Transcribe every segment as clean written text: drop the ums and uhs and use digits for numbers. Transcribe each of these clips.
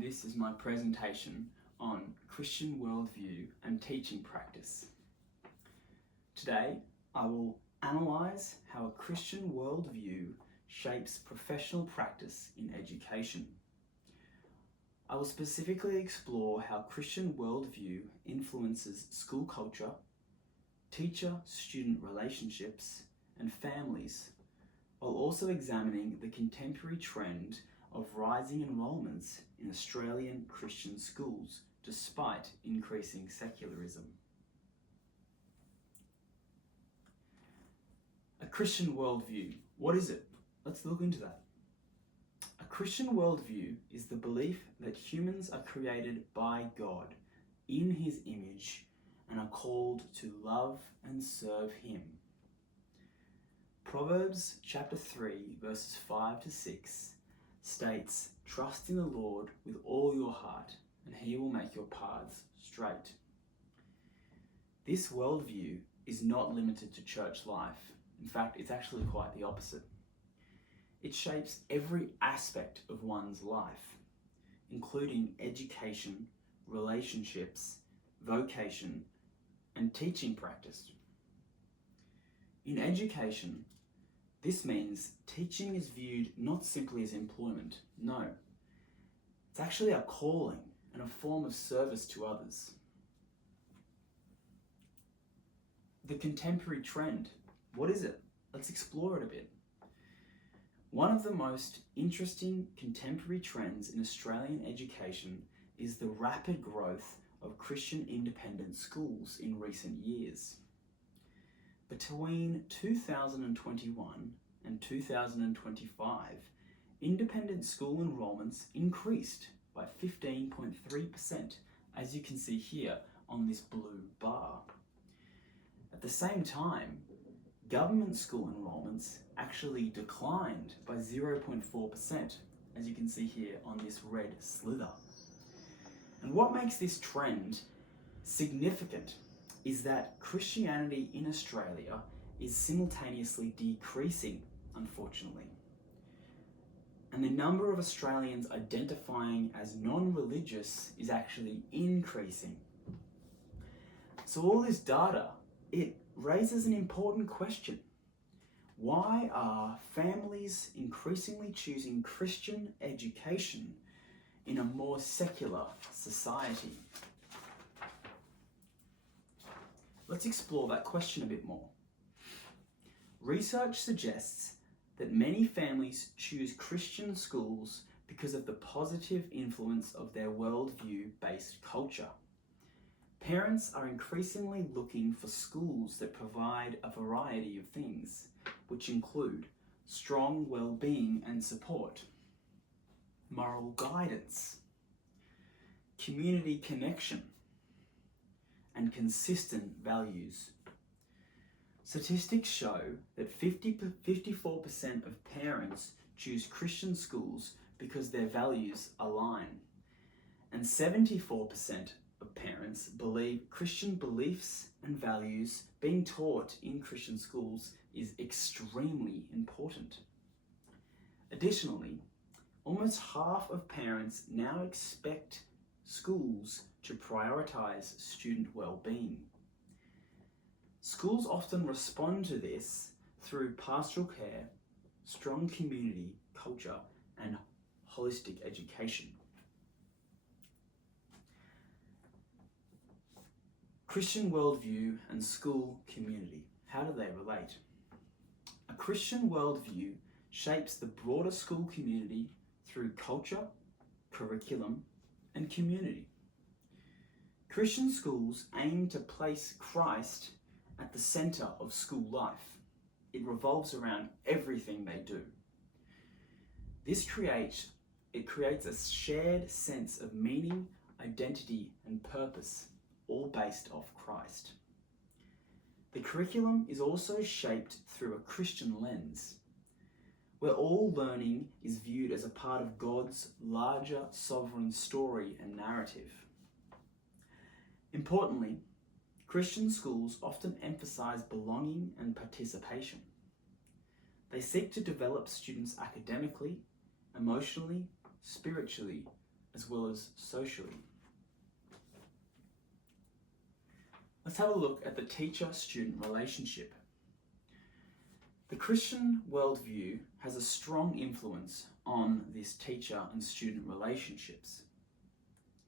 and this is my presentation on Christian worldview and teaching practice. Today, I will analyse how a Christian worldview shapes professional practice in education. I will specifically explore how Christian worldview influences school culture, teacher-student relationships, and families, while also examining the contemporary trend of rising enrolments in Australian Christian schools despite increasing secularism. A Christian worldview, what is it? Let's look into that. A Christian worldview is the belief that humans are created by God in His image and are called to love and serve Him. Proverbs chapter 3 verses 5 to 6 states, "Trust in the Lord with all your heart, and He will make your paths straight." This worldview is not limited to church life. In fact, it's actually quite the opposite. It shapes every aspect of one's life, including education, relationships, vocation, and teaching practice. In education, this means teaching is viewed not simply as employment, no. It's actually a calling and a form of service to others. The contemporary trend, what is it? Let's explore it a bit. One of the most interesting contemporary trends in Australian education is the rapid growth of Christian independent schools in recent years. Between 2021 and 2025, independent school enrolments increased by 15.3%, as you can see here on this blue bar. At the same time, government school enrolments actually declined by 0.4%, as you can see here on this red slither. And what makes this trend significant is that Christianity in Australia is simultaneously decreasing, unfortunately. And the number of Australians identifying as non-religious is actually increasing. So all this data, it raises an important question. Why are families increasingly choosing Christian education in a more secular society? Let's explore that question a bit more. Research suggests that many families choose Christian schools because of the positive influence of their worldview-based culture. Parents are increasingly looking for schools that provide a variety of things, which include strong well-being and support, moral guidance, community connection, and consistent values. Statistics show that 54% of parents choose Christian schools because their values align, and 74% of parents believe Christian beliefs and values being taught in Christian schools is extremely important. Additionally, almost half of parents now expect schools to prioritize student well-being. Schools often respond to this through pastoral care, strong community culture, and holistic education. Christian worldview and school community, how do they relate? A Christian worldview shapes the broader school community through culture, curriculum, and community. Christian schools aim to place Christ at the center of school life. It revolves around everything they do. It creates a shared sense of meaning, identity, and purpose, all based off Christ. The curriculum is also shaped through a Christian lens, where all learning is viewed as a part of God's larger sovereign story and narrative. Importantly, Christian schools often emphasize belonging and participation. They seek to develop students academically, emotionally, spiritually, as well as socially. Let's have a look at the teacher-student relationship. The Christian worldview has a strong influence on this teacher and student relationships.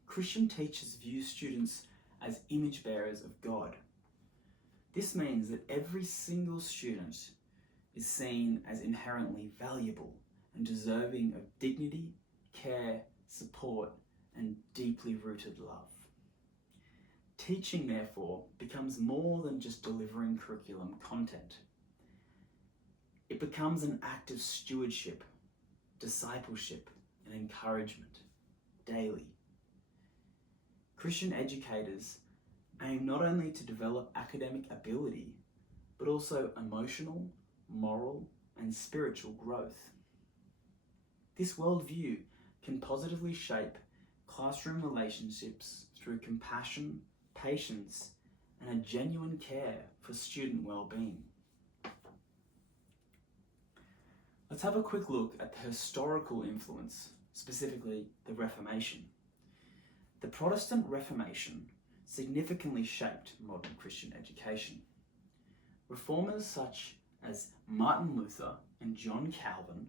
Christian teachers view students as image bearers of God. This means that every single student is seen as inherently valuable and deserving of dignity, care, support, and deeply rooted love. Teaching, therefore, becomes more than just delivering curriculum content. It becomes an act of stewardship, discipleship, and encouragement daily. Christian educators aim not only to develop academic ability, but also emotional, moral, and spiritual growth. This worldview can positively shape classroom relationships through compassion, patience, and a genuine care for student well-being. Let's have a quick look at the historical influence, specifically the Reformation. The Protestant Reformation significantly shaped modern Christian education. Reformers such as Martin Luther and John Calvin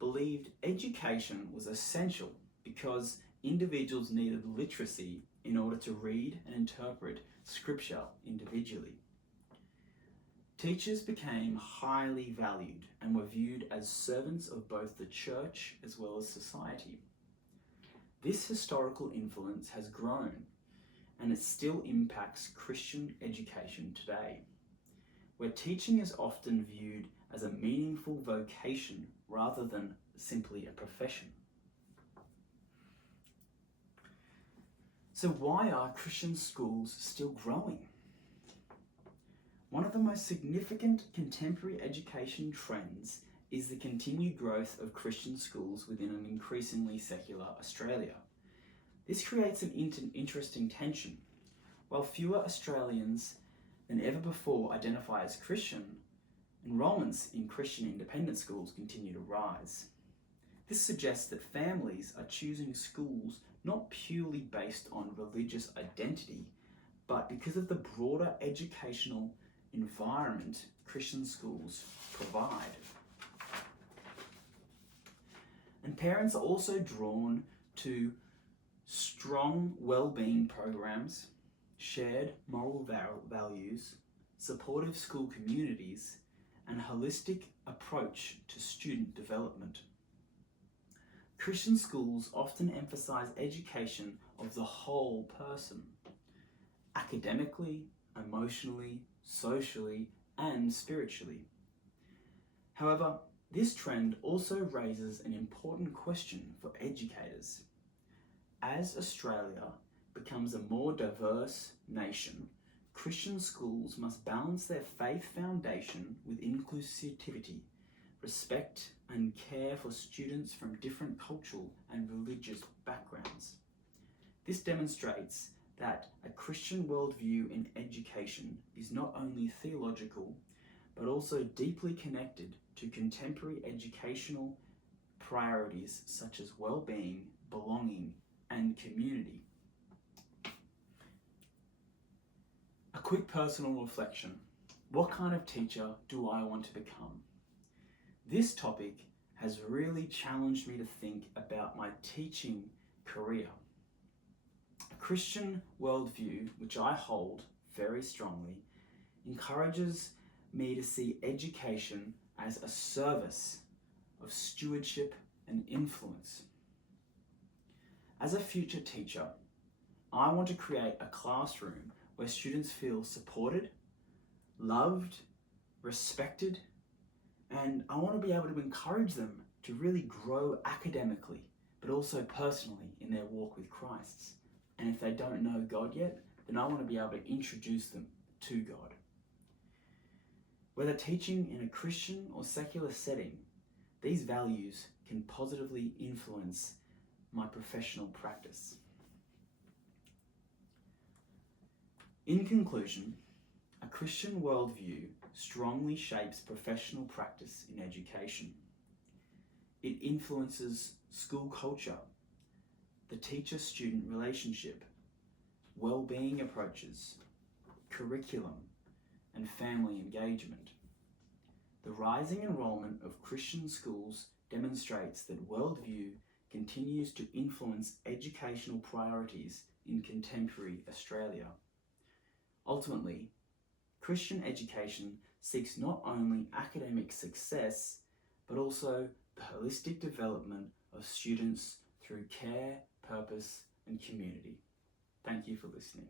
believed education was essential because individuals needed literacy in order to read and interpret scripture individually. Teachers became highly valued and were viewed as servants of both the church as well as society. This historical influence has grown, and it still impacts Christian education today, where teaching is often viewed as a meaningful vocation rather than simply a profession. So why are Christian schools still growing? One of the most significant contemporary education trends is the continued growth of Christian schools within an increasingly secular Australia. This creates an interesting tension. While fewer Australians than ever before identify as Christian, enrolments in Christian independent schools continue to rise. This suggests that families are choosing schools not purely based on religious identity, but because of the broader educational environment Christian schools provide. And parents are also drawn to strong well-being programs, shared moral values, supportive school communities, and a holistic approach to student development. Christian schools often emphasize education of the whole person, academically, emotionally, socially, and spiritually. However, this trend also raises an important question for educators. As Australia becomes a more diverse nation, Christian schools must balance their faith foundation with inclusivity, respect, and care for students from different cultural and religious backgrounds. This demonstrates that a Christian worldview in education is not only theological, but also deeply connected to contemporary educational priorities such as well-being, belonging, and community. A quick personal reflection. What kind of teacher do I want to become? This topic has really challenged me to think about my teaching career. A Christian worldview, which I hold very strongly, encourages me to see education as a service of stewardship and influence. As a future teacher, I want to create a classroom where students feel supported, loved, respected, and I want to be able to encourage them to really grow academically, but also personally in their walk with Christ. And if they don't know God yet, then I want to be able to introduce them to God. Whether teaching in a Christian or secular setting, these values can positively influence my professional practice. In conclusion, a Christian worldview strongly shapes professional practice in education. It influences school culture, the teacher-student relationship, well-being approaches, curriculum, and family engagement. The rising enrolment of Christian schools demonstrates that worldview continues to influence educational priorities in contemporary Australia. Ultimately, Christian education seeks not only academic success, but also the holistic development of students through care, purpose, and community. Thank you for listening.